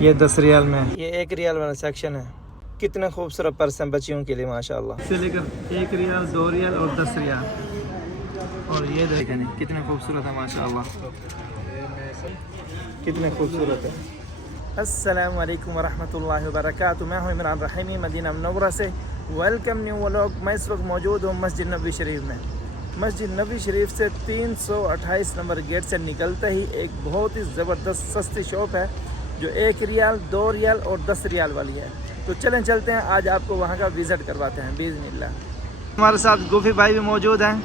ये 10 रियाल में है। ये 1 रियाल वाला सेक्शन है। कितने खूबसूरत पर्स हैं बच्चियों के लिए माशाल्लाह। से लेकर 1 रियाल, 2 रियाल और 10 रियाल। और ये देखें कितने खूबसूरत है माशाल्लाह, कितने खूबसूरत है। अस्सलाम वालेकुम वरहमतुल्लाहि वबरकातुहू। मैं हूँ इमरान रहीमी मदीना मुनव्वरा से। Welcome new vlog. मैं इस वक्त मौजूद हूँ मस्जिद नबी शरीफ में। मस्जिद नबी शरीफ से 328 नंबर गेट से निकलते ही एक बहुत ही ज़बरदस्त सस्ती शॉप है जो 1 रियाल, 2 रियाल और 10 रियाल वाली है। तो चलें चलते हैं, आज आपको वहाँ का विज़िट करवाते हैं बिइज़्निल्लाह। हमारे साथ गोफी भाई भी मौजूद हैं।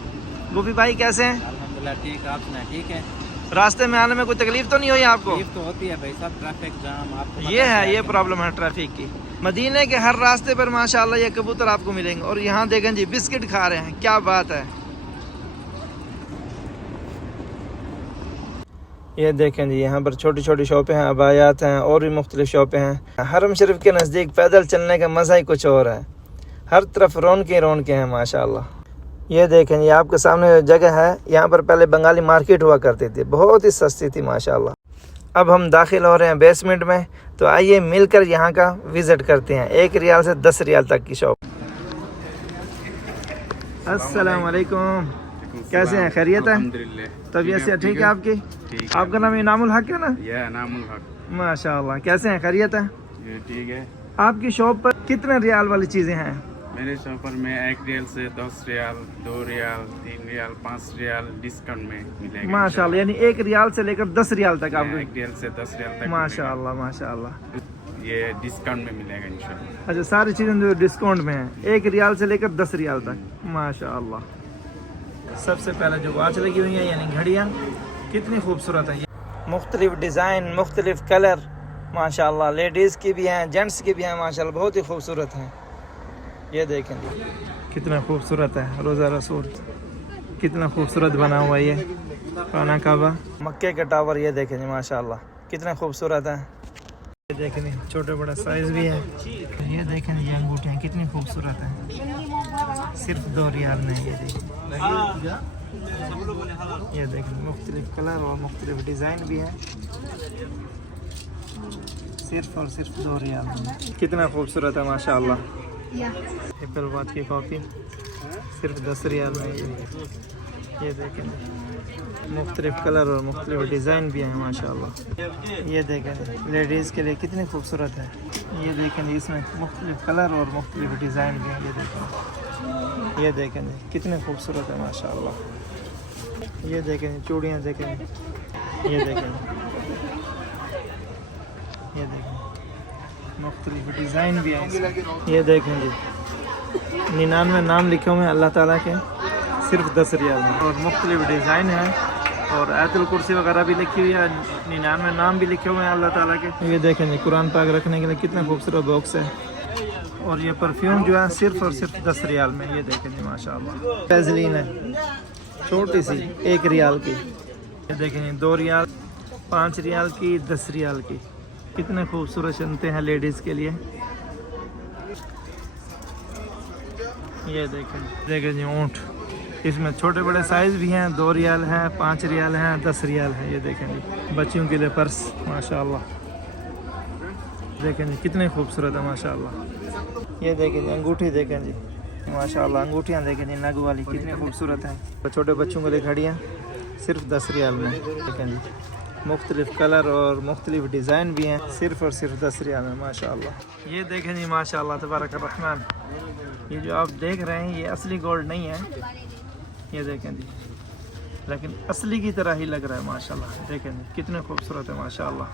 गोफी भाई कैसे हैं? अल्हम्दुलिल्लाह ठीक, आप सुनाए ठीक है? रास्ते में आने में कोई तकलीफ तो नहीं हुई आपको? तकलीफ तो होती है भाई साहब, ट्रैफिक जाम आपको ये है, ये प्रॉब्लम है ट्रैफिक की। मदीने के हर रास्ते पर माशाल्लाह ये कबूतर आपको मिलेंगे। और यहाँ देखें जी बिस्किट खा रहे हैं, क्या बात है। ये देखें जी यहाँ पर छोटी छोटी शॉपें हैं, अबायात हैं और भी मुख्तलिफ शॉपें हैं। हरम शरीफ के नज़दीक पैदल चलने का मज़ा ही कुछ और है। हर तरफ रौनकें रौनकें हैं माशाल्लाह। ये देखें ये आपके सामने जगह है, यहाँ पर पहले बंगाली मार्केट हुआ करती थी, बहुत ही सस्ती थी माशाल्लाह। अब हम दाखिल हो रहे हैं बेसमेंट में, तो आइए मिलकर यहाँ का विज़िट करते हैं। 1 रियाल से 10 रियाल तक की शॉप। अस्सलाम वालेकुम, कैसे हैं? खैरियत है? तबीयत से ठीक है आपकी? आपका नाम इनामुल हक है ना? ये इनामुल हक। माशाल्लाह, कैसे हैं? खैरियत है? ये ठीक है। आपकी शॉप पर कितने रियाल वाली चीज़ें हैं? मेरे शॉप पर में 1 रियाल से 10 रियाल, 2 रियाल, 3 रियाल, 5 रियाल डिस्काउंट में मिलेगा माशाल्लाह, यानी 1 रियाल से लेकर 10 रियाल तक आपको? 1 रियाल से 10 रियाल तक माशाल्लाह माशाल्लाह, ये डिस्काउंट में मिलेगा इंशाल्लाह। अच्छा, सारी चीज़ें जो डिस्काउंट में है, 1 रियाल से लेकर 10 रियाल तक माशाल्लाह। सबसे पहले जो वॉच लगी हुई है यानी घड़ियाँ, कितनी खूबसूरत है। मुख्तलिफ डिज़ाइन, मुख्तलिफ कलर माशाल्लाह। लेडीज़ की भी हैं, जेंट्स की भी हैं माशाल्लाह, बहुत ही खूबसूरत हैं। ये देखें कितना खूबसूरत है। रोज़ा रसूल कितना खूबसूरत बना हुआ है। ये खाना काबा, मक्के का टावर, ये देखें जी माशाल्लाह कितना खूबसूरत है। ये देखें छोटे बड़ा साइज़ भी है। ये देखें ये अंगूठियाँ कितनी खूबसूरत हैं, सिर्फ 2 रियाल में। ये देखें मुख्तलिफ कलर और मुख्तलिफ डिज़ाइन भी है, सिर्फ और सिर्फ 2 रियाल में। कितना खूबसूरत है माशाल्लाह। एप्पल वॉच की कॉपी सिर्फ 10 रियाल में। ये देखें मुख्तलिफ कलर और मुख्तलिफ डिज़ाइन भी हैं माशाल्लाह। ये देखें लेडीज़ के लिए कितनी खूबसूरत है। ये देखें इसमें मुख्तलिफ कलर और मुख्तलिफ डिज़ाइन भी हैं। ये देखें कितने खूबसूरत है माशाल्लाह। ये देखें चूड़ियाँ देखें, ये देखें, ये देखें मुख्तलिफ डिज़ाइन भी है। ये देखें जी 99 नाम लिखे हुए हैं अल्लाह ताला के, सिर्फ 10 रियाल में। और मुख्तलिफ डिज़ाइन है और आयतुल कुर्सी वगैरह भी लिखी हुई है, 99 नाम भी लिखे हुए हैं अल्लाह ताला के। ये देखें जी कुरान पाक रखने के लिए कितना खूबसूरत बॉक्स है। और ये परफ्यूम जो है सिर्फ और सिर्फ 10 रियाल में। ये देखें जी माशाल्लाह। वैसलीन है छोटी सी 1 रियाल की। ये देखें 2 रियाल, 5 रियाल की, 10 रियाल की। कितने खूबसूरत चलते हैं लेडीज़ के लिए। ये देखें जी ऊँट, इसमें छोटे बड़े साइज़ भी हैं, 2 रियाल हैं, 5 रियाल हैं, 10 रियाल है। ये देखें जी बच्चियों के लिए पर्स माशाल्लाह, देखें जी कितने खूबसूरत है माशाल्लाह। ये देखें जी अंगूठी देखें जी माशाल्लाह, अंगूठियाँ देखें जी नग वाली कितनी खूबसूरत हैं। छोटे बच्चों के लिए घड़ियाँ सिर्फ 10 रियाल में। देखें जी मुख्तलिफ कलर और मुख्तलिफ डिज़ाइन भी हैं, सिर्फ और सिर्फ 10 रियाल में माशाल्लाह। ये देखें जी माशाल्लाह तबारक रहमान, ये जो आप देख रहे हैं ये असली गोल्ड नहीं है। ये देखें जी लेकिन असली की तरह ही लग रहा है माशाल्लाह। देखें जी कितने खूबसूरत है माशाल्लाह।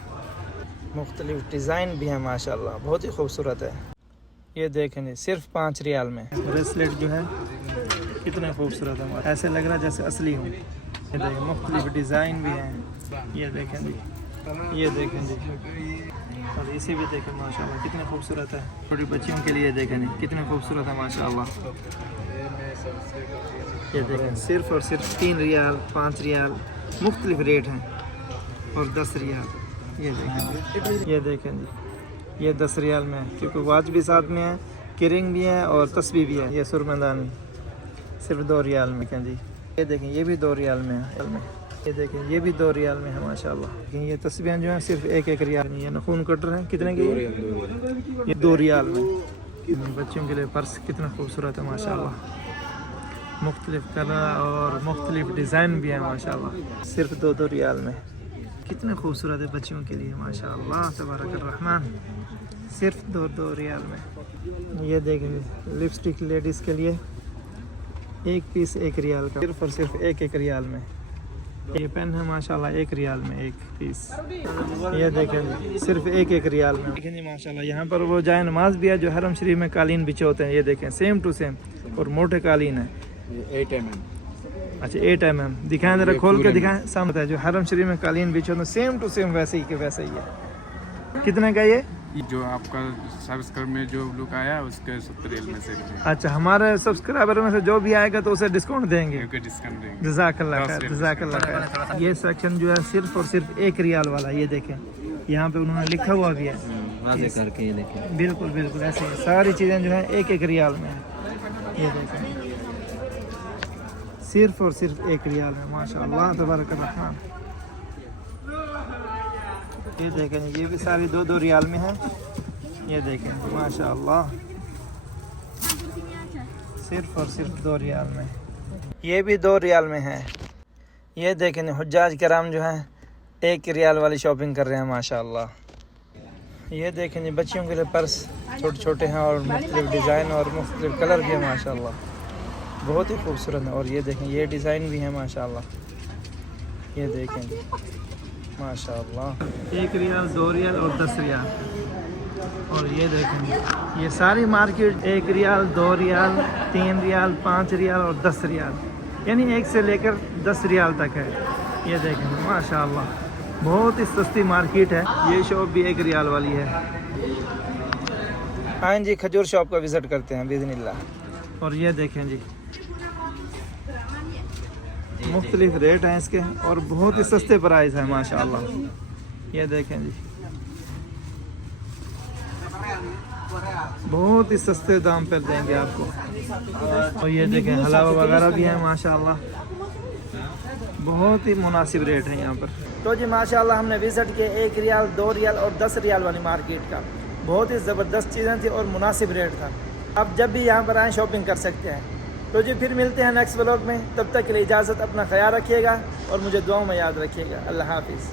मुख्तलिफ डिज़ाइन भी हैं माशाल्लाह, बहुत ही खूबसूरत है। ये देखें जी सिर्फ 5 रियाल में। ब्रेसलेट जो है कितने खूबसूरत है, ऐसे लग रहा है जैसे असली हो। ये देखें मुख्तलिफ डिज़ाइन भी हैं। ये देखें जी, ये देखें जी, और इसी भी देखें माशाल्लाह कितने खूबसूरत है। छोटी बच्चियों के लिए देखें जी कितने खूबसूरत है माशाल्लाह। ये देखें सिर्फ और सिर्फ 3 रियाल, 5 रियाल, मुख्तलिफ रेट हैं, और 10 रियाल। ये देखें, ये देखें जी ये 10 रियाल में है, क्योंकि वॉच भी साथ में है, किरिंग भी है और तस्बीह भी है। ये सुरमदानी सिर्फ 2 रियाल में। जी ये देखें ये भी 2 रियाल में है। ये देखें ये भी 2 रियाल में है माशाल्लाह। लेकिन ये तस्बीहें जो हैं सिर्फ 1-1 रियाल में। ये नखून कटर हैं कितने की? ये 2 रियाल में। बच्चों के लिए पर्स कितना खूबसूरत है माशाल्लाह। मुख्तलिफ कलर और मुख्तलिफ डिज़ाइन भी है माशाल्लाह। सिर्फ 2-2 रियाल में। कितने खूबसूरत है बच्चों के लिए माशाल्लाह तबारक-उर-रहमान। सिर्फ 2-2 रियाल में। ये देखें लिपस्टिक लेडीज़ के लिए 1 पीस 1 रियाल का, सिर्फ और सिर्फ 1-1 रियाल में। ये पेन है माशाल्लाह 1 रियाल में 1 पीस। ये देखें सिर्फ 1-1 रियाल में। देखें जी माशाल्लाह यहाँ पर वो जाए नमाज भी है जो हरम शरीफ में कालीन बिछे होते हैं। ये देखें सेम टू सेम और मोटे कालीन है। 8 mm। अच्छा 8 mm दिखाएं जरा, खोल के दिखाएं। सामने है जो हरम शरीफ में कालीन बिछे होते हैं सेम टू सेम वैसे ही के वैसे ही है। कितने का ये? जो आपका सब्सक्राइब में जो लुक आया उसके 70 रियाल में से अच्छा हमारे सब्सक्राइबर में से जो भी आएगा तो उसे डिस्काउंट देंगे। डिस्काउंट देंगे। जज़ाकल्लाह खैर, जज़ाकल्लाह खैर। ये सेक्शन जो है सिर्फ और सिर्फ 1 रियाल वाला। ये देखें यहाँ पे उन्होंने लिखा हुआ भी है करके, ये देखें। बिल्कुल बिल्कुल ऐसे ही सारी चीज़ें जो है 1-1 रियाल में है। ये देखें सिर्फ और सिर्फ 1 रियाल में माशाअल्लाह तबारक-उर-रहमान। ये देखें ये भी सारी 2-2 रियाल में है। ये देखें माशाअल्लाह सिर्फ और सिर्फ 2 रियाल में। ये भी 2 रियाल में है। ये देखें हुज्जाज कराम जो हैं 1 रियाल वाली शॉपिंग कर रहे हैं माशाअल्लाह। ये देखें जी बच्चियों के लिए पर्स छोटे छोटे हैं और मुख्तलिफ डिज़ाइन और मुख्तलिफ कलर भी है माशाअल्लाह। बहुत ही खूबसूरत है। और ये देखें ये डिज़ाइन भी है माशाअल्लाह। ये देखें जी माशाअल्लाह 1 रियाल 2 रियाल और 10 रियाल। और ये देखें ये सारी मार्केट 1 रियाल 2 रियाल 3 रियाल 5 रियाल और 10 रियाल यानी 1 से लेकर 10 रियाल तक है। ये देखें माशाअल्लाह बहुत ही सस्ती मार्केट है। ये शॉप भी 1 रियाल वाली है। हाँ जी खजूर शॉप का विज़िट करते हैं बिज़निल्लाह। और ये देखें जी मुख्तलिफ रेट हैं इसके और बहुत ही सस्ते प्राइस है माशाअल्लाह। ये देखें जी बहुत ही सस्ते दाम पर देंगे आपको। और ये देखें हलवा वगैरह भी है माशाअल्लाह। बहुत ही मुनासिब रेट है यहाँ पर। तो जी माशाअल्लाह हमने विज़िट किया 1 रियाल 2 रियाल और 10 रियाल वाली मार्केट का। बहुत ही ज़बरदस्त चीज़ें थी और मुनासिब रेट था। आप जब भी यहाँ पर आएँ शॉपिंग कर सकते हैं। तो जी फिर मिलते हैं नेक्स्ट व्लॉग में। तब तक के लिए इजाज़त, अपना ख्याल रखिएगा और मुझे दुआओं में याद रखिएगा। अल्लाह हाफिज़।